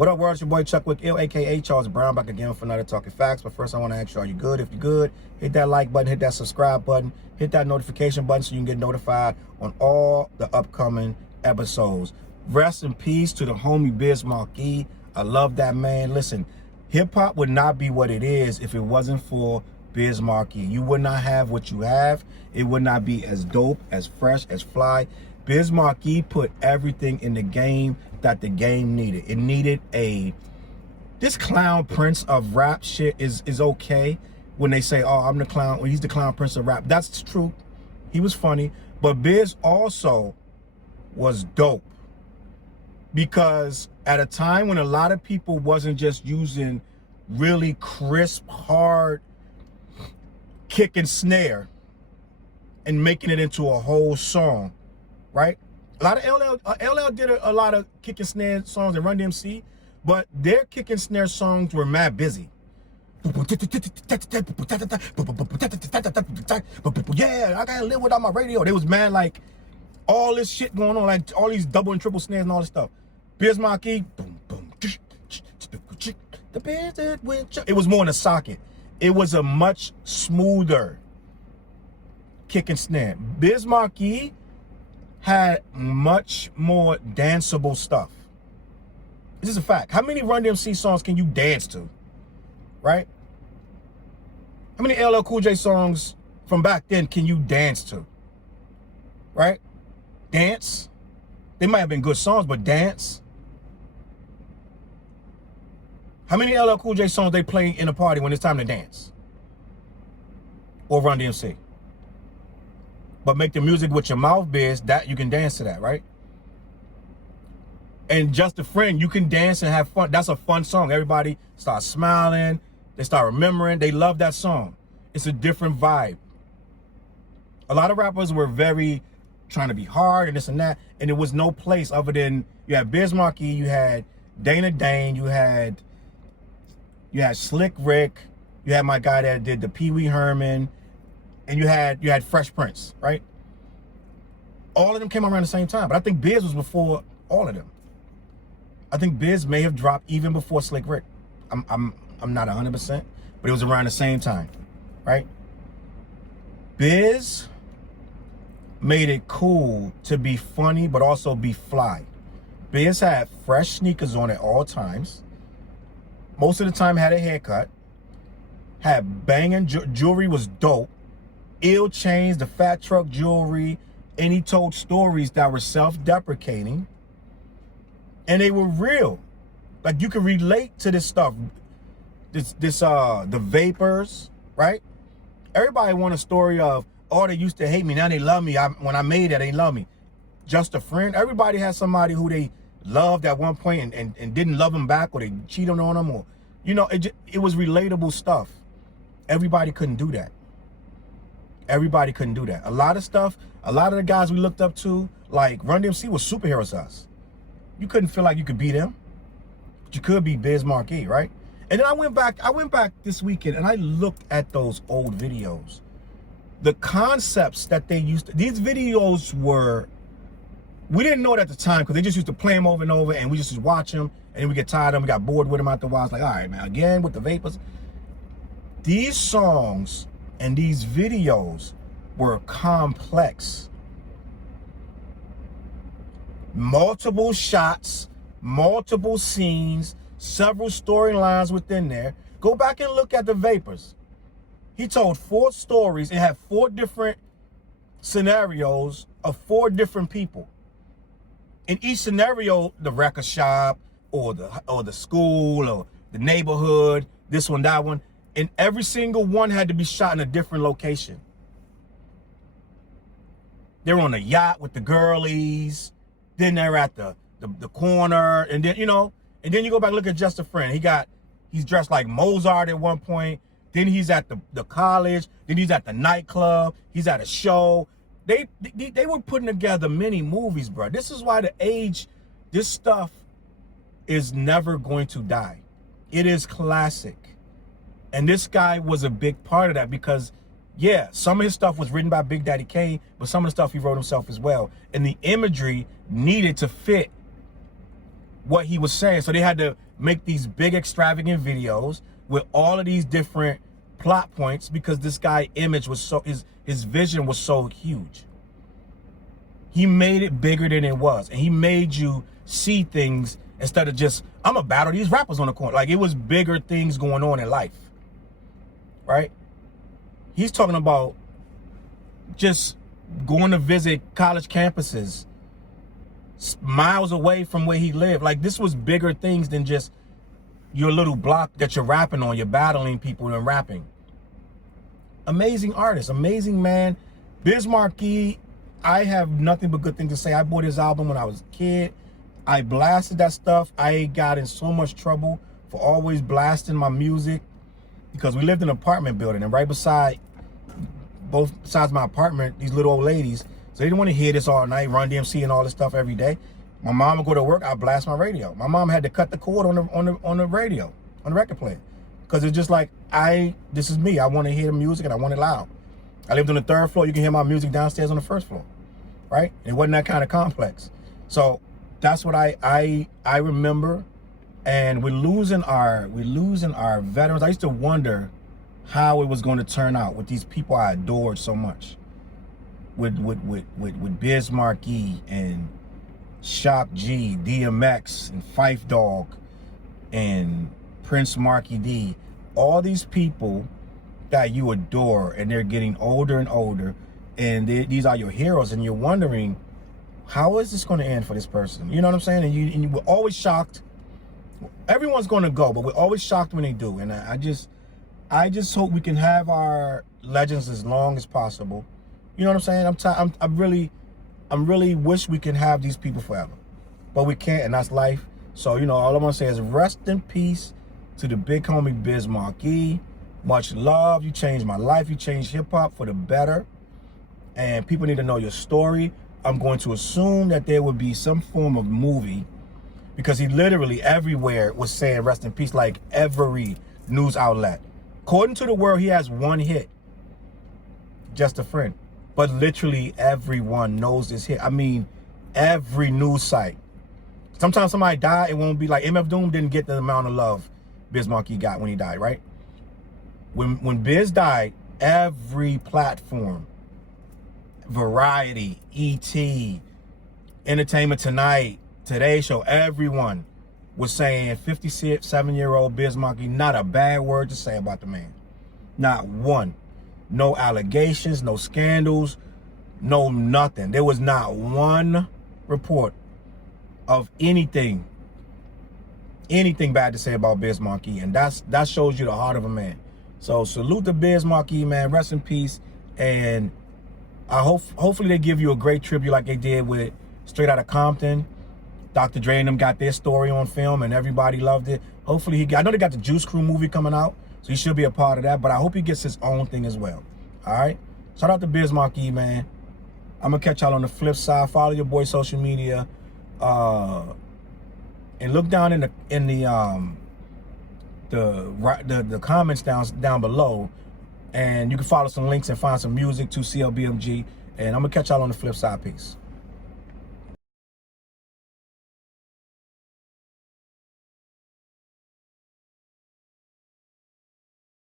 What up, world? It's your boy Chuck with Ill, aka Charles Brown, back again for another Talking Facts. But first, I want to ask you, are you good? If you're good, hit that like button, hit that subscribe button, hit that notification button so you can get notified on all the upcoming episodes. Rest in peace to the homie Bizmarkie. I love that man. Listen, hip-hop would not be what it is if it wasn't for Bizmarkie. You would not have what you have. It would not be as dope, as fresh, as fly. Bizmarkie put everything in the game that the game needed. It needed this clown prince of rap shit is okay when they say, oh, I'm the clown, well, he's the clown prince of rap. That's true. He was funny. But Biz also was dope. Because at a time when a lot of people wasn't just using really crisp, hard kick and snare and making it into a whole song, right? A lot of LL did a lot of kick and snare songs and Run DMC, but their kick and snare songs were mad busy. Yeah, I gotta live without my radio. They was mad like all this shit going on, like all these double and triple snares and all this stuff. Bizmarkie, it was more in a socket. It was a much smoother kick and snare. Bizmarkie had much more danceable stuff. This is a fact. How many Run DMC songs can you dance to? Right? How many LL Cool J songs from back then can you dance to? Right? Dance. They might have been good songs, but dance. How many LL Cool J songs they play in a party when it's time to dance? Or Run DMC? But make the music with your mouth, Biz, that you can dance to that, right? And Just a Friend, you can dance and have fun. That's a fun song. Everybody starts smiling. They start remembering. They love that song. It's a different vibe. A lot of rappers were very trying to be hard and this and that. And there was no place other than, you had Bizmarkie, you had Dana Dane, you had Slick Rick, you had my guy that did the Pee Wee Herman, and you had Fresh Prince, right? All of them came around the same time, but I think Biz was before all of them. I think Biz may have dropped even before Slick Rick. I'm not 100%, but it was around the same time, right? Biz made it cool to be funny, but also be fly. Biz had fresh sneakers on at all times. Most of the time had a haircut. Had banging jewelry, was dope. Ill chains, the fat truck jewelry, and he told stories that were self-deprecating. And they were real. Like you could relate to this stuff. The vapors, right? Everybody want a story of, oh, they used to hate me, now they love me. When I made it, they love me. Just a Friend. Everybody has somebody who they loved at one point and didn't love them back, or they cheated on them, or, you know, it was relatable stuff. Everybody couldn't do that. Everybody couldn't do that. A lot of stuff, a lot of the guys we looked up to, like Run DMC, was superheroes to us. You couldn't feel like you could beat them, but you could beat Bizmarkie, right? And then I went back this weekend and I looked at those old videos. The concepts that they used to, these videos were, we didn't know it at the time because they just used to play them over and over, and we just watch them, and then we get tired of them. We got bored with them after a while. It's like, all right, man, again with the vapors. These songs and these videos were complex. Multiple shots, multiple scenes, several storylines within there. Go back and look at the Vapors. He told 4 stories and had 4 different scenarios of 4 different people. In each scenario, the record shop or the school or the neighborhood, this one, that one, and every single one had to be shot in a different location. They're on a yacht with the girlies, then they're at the corner, and then, you know, and then you go back and look at Just a Friend. He's dressed like Mozart at one point, then he's at the college, then he's at the nightclub, he's at a show. They were putting together many movies, bro. This is why this stuff is never going to die. It is classic. And this guy was a big part of that because, yeah, some of his stuff was written by Big Daddy Kane, but some of the stuff he wrote himself as well. And the imagery needed to fit what he was saying. So they had to make these big extravagant videos with all of these different plot points because this guy's image was so, his vision was so huge. He made it bigger than it was, and he made you see things instead of just, I'm gonna battle these rappers on the corner. Like, it was bigger things going on in life, right? He's talking about just going to visit college campuses miles away from where he lived. Like, this was bigger things than just your little block that you're rapping on. You're battling people and rapping. Amazing artist, amazing man. Bizmarkie, I have nothing but good things to say. I bought his album when I was a kid. I blasted that stuff. I got in so much trouble for always blasting my music because we lived in an apartment building, and right beside, both sides of my apartment, these little old ladies, so they didn't want to hear this all night, Run DMC and all this stuff every day. My mom would go to work, I'd blast my radio. My mom had to cut the cord on the radio, on the record player, because it's just like, this is me. I want to hear the music and I want it loud. I lived on the 3rd floor. You can hear my music downstairs on the 1st floor, right? It wasn't that kind of complex. So that's what I remember. And we're losing our veterans. I used to wonder how it was going to turn out with these people I adored so much, with Bizmarkie and Shock G, DMX, and Phife Dawg, and Prince Marky D. All these people that you adore, and they're getting older and older, and these are your heroes, and you're wondering, how is this going to end for this person? You know what I'm saying? And you were always shocked. Everyone's going to go, but we're always shocked when they do. And I just hope we can have our legends as long as possible. You know what I'm saying? I really wish we can have these people forever, but we can't, and that's life. So, you know, all I want to say is rest in peace to the big homie Bizmarkie. Much love. You changed my life. You changed hip hop for the better, and people need to know your story. I'm going to assume that there would be some form of movie, because he literally everywhere was saying rest in peace, like every news outlet. According to the world, he has one hit, Just a Friend. But literally everyone knows this hit. I mean, every news site. Sometimes somebody died, it won't be like MF Doom didn't get the amount of love Bizmarkie got when he died, right? When Biz died, every platform, Variety, E.T., Entertainment Tonight, Today Show, everyone was saying 57-year-old Bizmarkie, not a bad word to say about the man. Not one. No allegations, no scandals, no nothing. There was not one report of anything bad to say about Bizmarkie, and that shows you the heart of a man. So salute to Bizmarkie, man. Rest in peace, and I hopefully they give you a great tribute like they did with Straight Outta Compton. Dr. Dre and them got their story on film, and everybody loved it. Hopefully I know they got the Juice Crew movie coming out, so he should be a part of that, but I hope he gets his own thing as well. All right? Shout out to Bizmarkie, man. I'm going to catch y'all on the flip side. Follow your boy social media. And look down in the comments down below, and you can follow some links and find some music to CLBMG. And I'm going to catch y'all on the flip side. Peace.